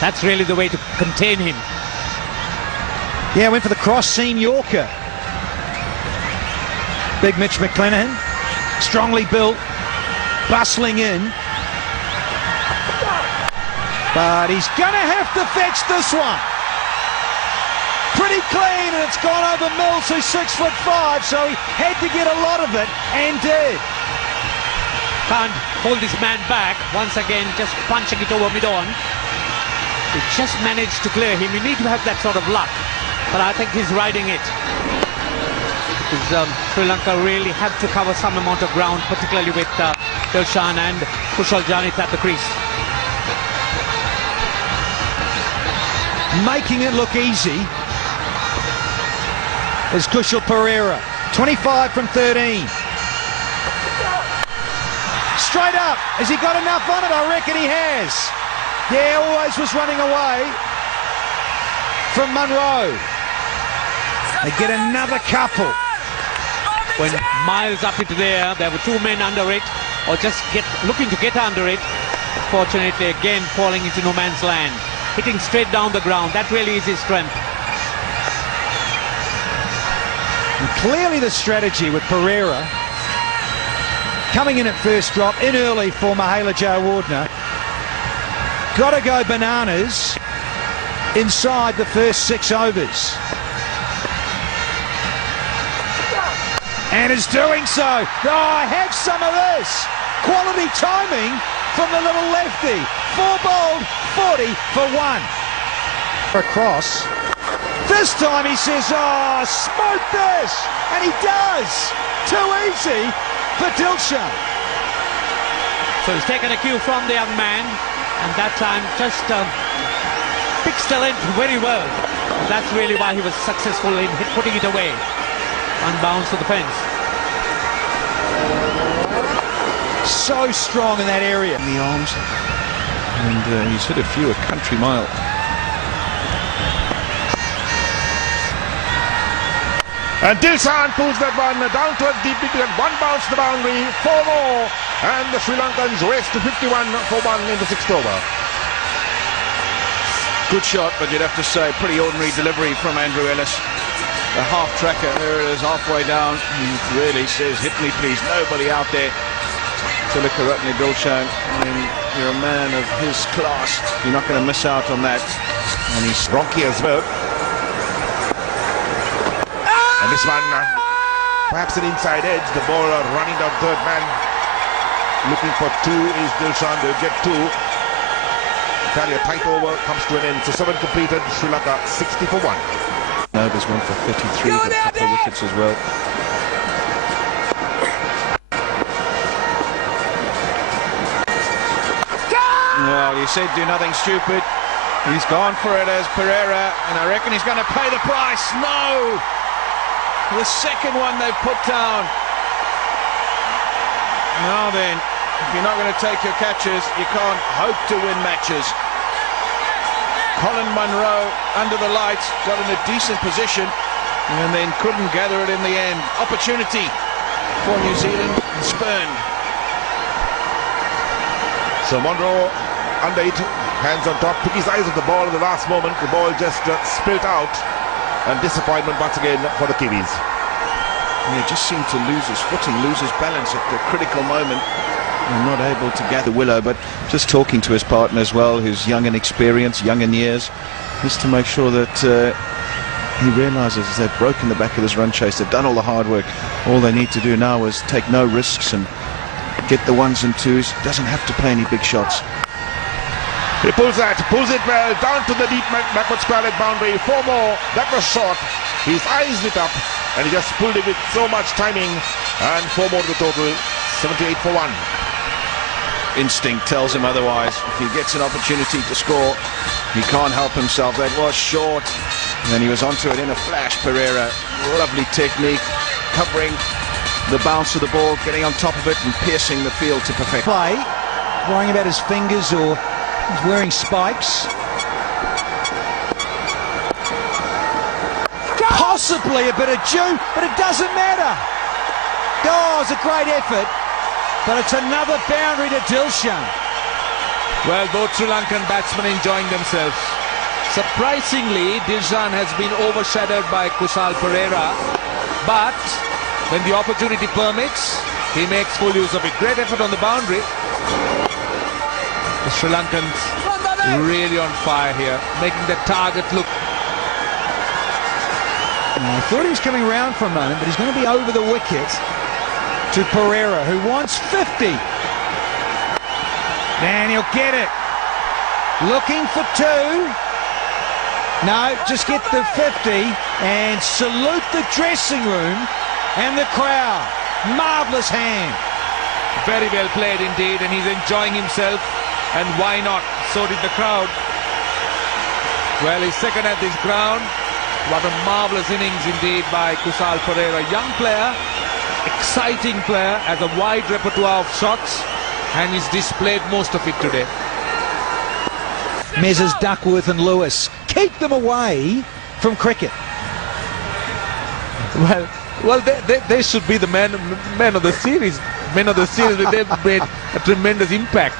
That's really the way to contain him. Yeah, went for the cross seam Yorker. Big Mitch McClenaghan, strongly built, bustling in. But he's going to have to fetch this one. Pretty clean, and it's gone over Mills, who's 6'5", so he had to get a lot of it, and did. Can't hold this man back. Once again, just punching it over mid-on. He just managed to clear him. You need to have that sort of luck, but I think he's riding it. Because Sri Lanka really have to cover some amount of ground, particularly with Dilshan and Kushal Janith at the crease. Making it look easy is Kushal Pereira. 25 from 13. Straight up. Has he got enough on it? I reckon he has. Yeah, always was running away from Munro. They get another couple. When Miles up into there were two men under it, or just looking to get under it. Fortunately, again, falling into no man's land. Hitting straight down the ground. That really is his strength. And clearly the strategy with Pereira coming in at first drop, in early for Mahela Jayawardene. Got to go bananas inside the first 6 overs. And is doing so. Oh, have some of this. Quality timing from the little lefty. 4 bowled, 40 for 1. Across. This time he says, oh, smoke this. And he does. Too easy for Dilshan. So he's taken a cue from the young man, and that time just picks the length very well. And that's really why he was successful in putting it away. Unbounds to the fence. So strong in that area. In the arms, and he's hit a few a country mile. And Dilshan pulls that one down towards deep wicket. 1 bounce to the boundary, 4 more, and the Sri Lankans race to 51 for 1 in the 6th over. Good shot, but you'd have to say pretty ordinary delivery from Andrew Ellis. The half tracker, there it is, halfway down. He really says, hit me please, nobody out there. Tilakaratne Dilshan, I mean, you're a man of his class. You're not going to miss out on that. And he's Rocky as well. And this one, perhaps an inside edge. The bowler running down third man. Looking for 2 is Dilshan. They'll get 2. Fairly a tight over, comes to an end. So 7 completed. Sri Lanka 60 for 1. Novas went for 33, got a couple of wickets as well. Well, you said do nothing stupid. He's gone for it as Pereira, and I reckon he's going to pay the price. No! The second one they've put down. Now then, if you're not going to take your catches, you can't hope to win matches. Colin Munro under the lights, got in a decent position, and then couldn't gather it in the end. Opportunity for New Zealand, spurned. So Monroe under it, hands on top, took his eyes off the ball at the last moment. The ball just spilt out, and disappointment once again for the Kiwis. He just seemed to lose his footing, lose his balance at the critical moment, and not able to gather willow. But just talking to his partner as well, who's young in experience, young in years, just to make sure that he realises they've broken the back of this run chase. They've done all the hard work. All they need to do now is take no risks and get the 1s and 2s. Doesn't have to play any big shots. He pulls it well, down to the deep backward square leg boundary. 4 more, that was short. His eyes lit up, and he just pulled it with so much timing. And 4 more to the total, 78 for 1. Instinct tells him otherwise. If he gets an opportunity to score, he can't help himself. That was short, and then he was onto it in a flash. Pereira, lovely technique, covering the bounce of the ball, getting on top of it and piercing the field to perfection. Play, worrying about his fingers, or he's wearing spikes. Possibly a bit of dew, but it doesn't matter. Oh, it's a great effort, but it's another boundary to Dilshan. Well, both Sri Lankan batsmen enjoying themselves. Surprisingly, Dilshan has been overshadowed by Kusal Pereira, but when the opportunity permits, he makes full use of it. Great effort on the boundary. The Sri Lankans really on fire here, making the target look. I thought he was coming round for a moment, but he's going to be over the wicket to Pereira, who wants 50. And he'll get it. Looking for 2. No, just get the 50 and salute the dressing room and the crowd. Marvellous hand. Very well played indeed, and he's enjoying himself. And why not? So did the crowd. Well, he's second at this ground. What a marvellous innings indeed by Kusal Pereira. Young player, exciting player, has a wide repertoire of shots, and he's displayed most of it today. Messrs Duckworth and Lewis, keep them away from cricket. Well, they should be the men of the series. Men of the series, but they've made a tremendous impact.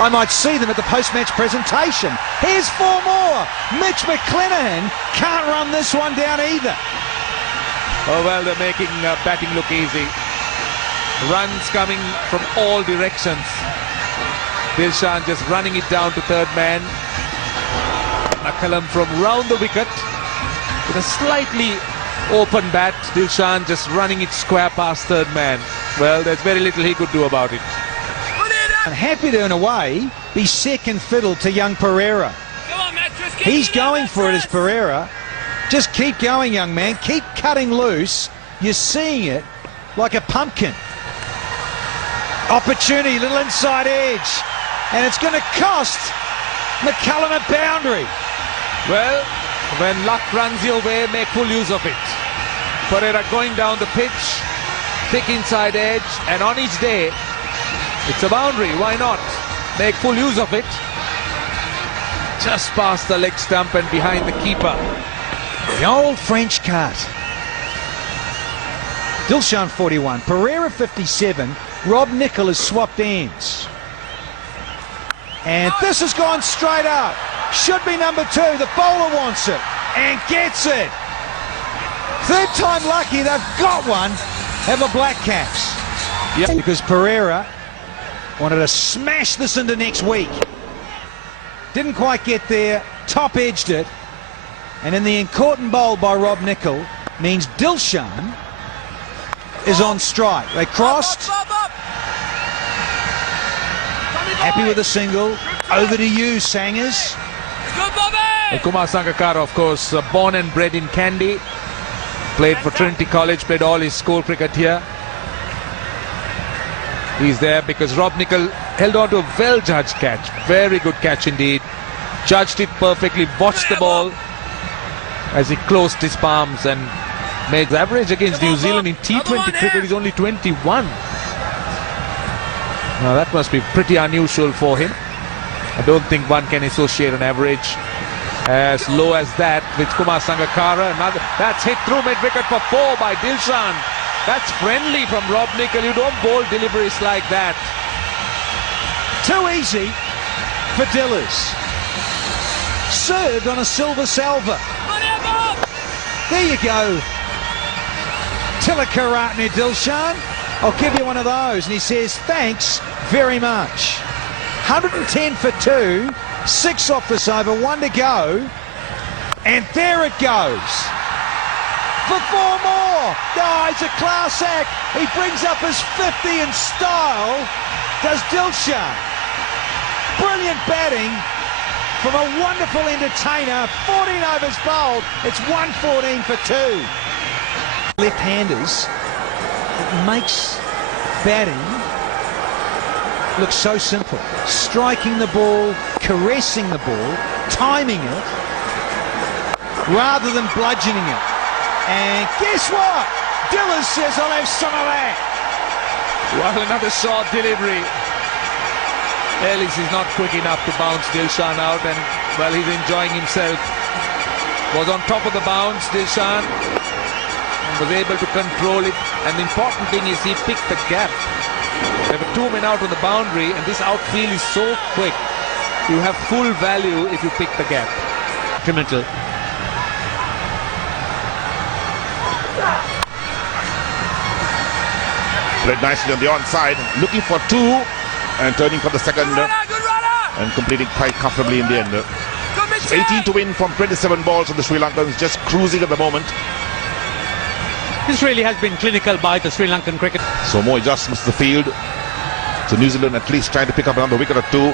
I might see them at the post-match presentation. Here's 4 more. Mitch McClenaghan can't run this one down either. Oh, well, they're making batting look easy. Runs coming from all directions. Dilshan just running it down to third man. McCallum from round the wicket with a slightly open bat. Dilshan just running it square past third man. Well, there's very little he could do about it. And happy to, in a way, be second fiddle to young Pereira. He's going for it as Pereira. Just keep going, young man. Keep cutting loose. You're seeing it like a pumpkin. Opportunity, little inside edge. And it's going to cost McCallum a boundary. Well, when luck runs your way, make full use of it. Pereira going down the pitch, thick inside edge, and on each day, it's a boundary. Why not? Make full use of it. Just past the leg stump and behind the keeper. The old French cut. Dilshan 41, Pereira 57, Rob Nicol has swapped ends. And this has gone straight up. Should be number 2. The bowler wants it and gets it. Third time lucky, they've got one. Have a Black Caps. Yep. Because Pereira wanted to smash this into next week. Didn't quite get there, top-edged it. And in the important bowl by Rob Nicol means Dilshan is on strike. They crossed. Happy with a single. Over to you, Sangers. Kumar Sangakkara, of course, born and bred in Kandy. Played for Trinity College, played all his school cricket here. He's there because Rob Nicol held on to a well-judged catch. Very good catch indeed. Judged it perfectly, watched the ball as he closed his palms and made the average against New Zealand in T20 cricket is only 21. Now that must be pretty unusual for him. I don't think one can associate an average as low as that with Kumar Sangakkara. Another, that's hit through mid-wicket for 4 by Dilshan. That's friendly from Rob Nicol. You don't bowl deliveries like that. Too easy for Dillers. Served on a silver salver. There you go. Tilakaratne Dilshan. I'll give you one of those. And he says, thanks very much. 110 for 2. 6 off this over. 1 to go. And there it goes. For 4 more. Oh, he's a class act. He brings up his 50 in style. Does Dilshan. Brilliant batting from a wonderful entertainer. 14 overs bowled. It's 114 for 2. Left-handers. It makes batting look so simple. Striking the ball, caressing the ball, timing it, rather than bludgeoning it. And guess what? Dillers says, I'll have some of that. Well, another short delivery. Ellis is not quick enough to bounce Dilshan out, and, well, he's enjoying himself. Was on top of the bounce, Dilshan. was able to control it, and the important thing is he picked the gap. There were 2 men out on the boundary, and this outfield is so quick. You have full value if you pick the gap. Detrimental. Played nicely on the onside, looking for 2 and turning for the second and completing quite comfortably in the end. So 18 to win from 27 balls, and the Sri Lankans just cruising at the moment. This really has been clinical by the Sri Lankan cricket. So more adjustments to the field. So New Zealand at least trying to pick up another wicket or 2.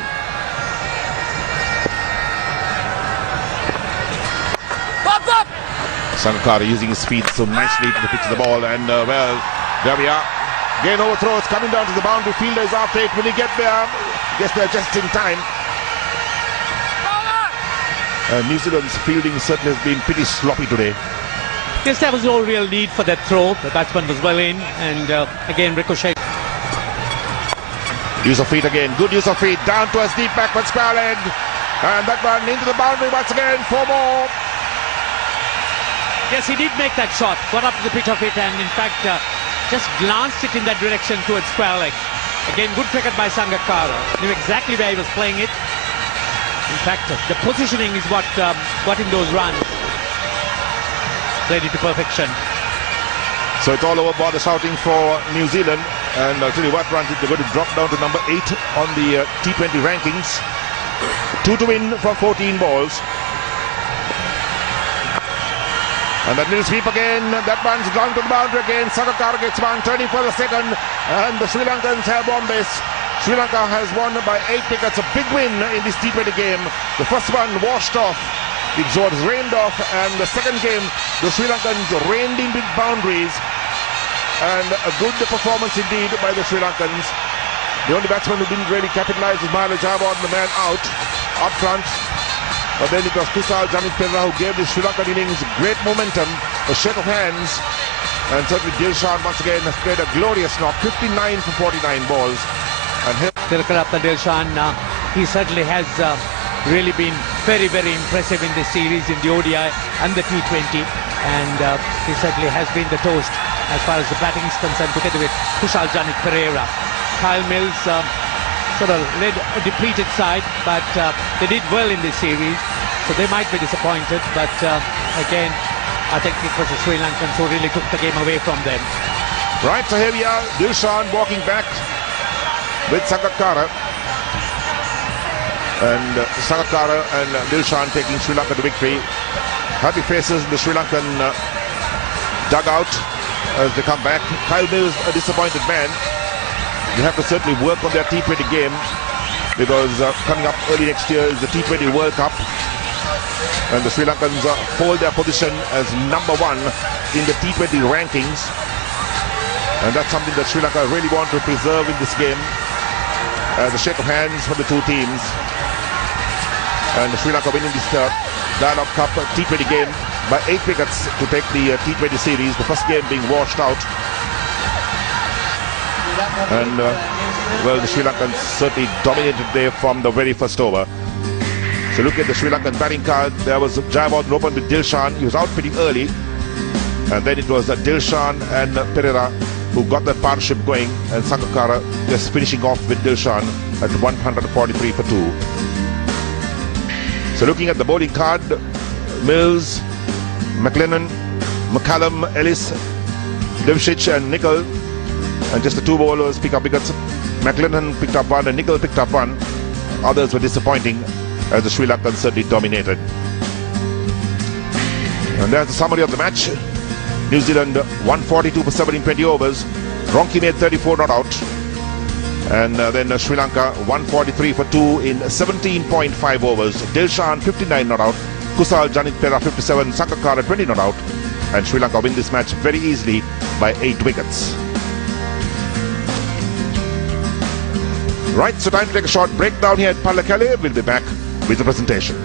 Sangakkara using his feet so nicely to pitch the ball, and well, there we are. Again overthrows coming down to the boundary. Fielder is after it. Will he get there? Gets there just in time. New Zealand's fielding certainly has been pretty sloppy today. Yes, there was no real need for that throw. The batsman was well in, and again ricochet. Use of feet again. Good use of feet. Down to a deep backward square leg. And that one into the boundary once again. 4 more. Yes, he did make that shot. Got up to the pitch of it, and in fact just glanced it in that direction towards square leg. Again, good cricket by Sangakkara. Knew exactly where he was playing it. In fact, the positioning is what got him those runs. Played it to perfection. So it's all over by the shouting for New Zealand. And I'll tell you what, Ranjit, they're going to drop down to number 8 on the T20 rankings. 2 to win from 14 balls. And that little sweep again. That one's gone to the boundary again. Sangakkara gets one, turning for the second. And the Sri Lankans have won this. Sri Lanka has won by 8 wickets. A big win in this T20 game. The first one washed off. It was rained off. And the second game, the Sri Lankans rained in big boundaries. And a good performance indeed by the Sri Lankans. The only batsman who didn't really capitalize was Mahela Jayawardene, the man out up front. But then it was Kusal Janit-Perera who gave the Sri Lankan innings great momentum, a shake of hands. And certainly Dilshan once again has played a glorious knock, 59 for 49 balls. And Tilkarapta Dilshan, he certainly has really been very, very impressive in this series, in the ODI and the T20. And he certainly has been the toast as far as the batting is concerned, together with Kusal Janit-Perera. Kyle Mills sort of led a depleted side, but they did well in this series, so they might be disappointed. But again, I think it was the Sri Lankans who really took the game away from them. right, so here we are, Dilshan walking back with Sangakkara. And Sangakkara and Dilshan taking Sri Lanka to victory. Happy faces in the Sri Lankan dugout as they come back. Kyle Mills, a disappointed man. They have to certainly work on their T20 game, because coming up early next year is the T20 World Cup, and the Sri Lankans hold their position as number 1 in the T20 rankings, and that's something that Sri Lanka really want to preserve in this game. The shake of hands for the two teams, and Sri Lanka winning this Dialog Cup T20 game by 8 wickets to take the T20 series, the first game being washed out. And well, the Sri Lankans certainly dominated there from the very first over. So look at the Sri Lankan batting card. There was Jayawardene opened with Dilshan. He was out pretty early, and then it was Dilshan and Perera who got that partnership going, and Sangakkara just finishing off with Dilshan at 143 for 2. So looking at the bowling card, Mills, McLennan, McCallum, Ellis, Devshich and Nicol. And just the 2 bowlers pick up wickets. McLennan picked up 1 and Nicol picked up 1. Others were disappointing as the Sri Lankans certainly dominated. And there's the summary of the match. New Zealand 142 for 7 in 20 overs. Ronki made 34 not out. And then Sri Lanka 143 for 2 in 17.5 overs. Dilshan 59 not out. Kusal Janit-Perera 57. Sangakkara 20 not out. And Sri Lanka win this match very easily by 8 wickets. Right, so time to take a short break down here at Pallekele. We'll be back with the presentation.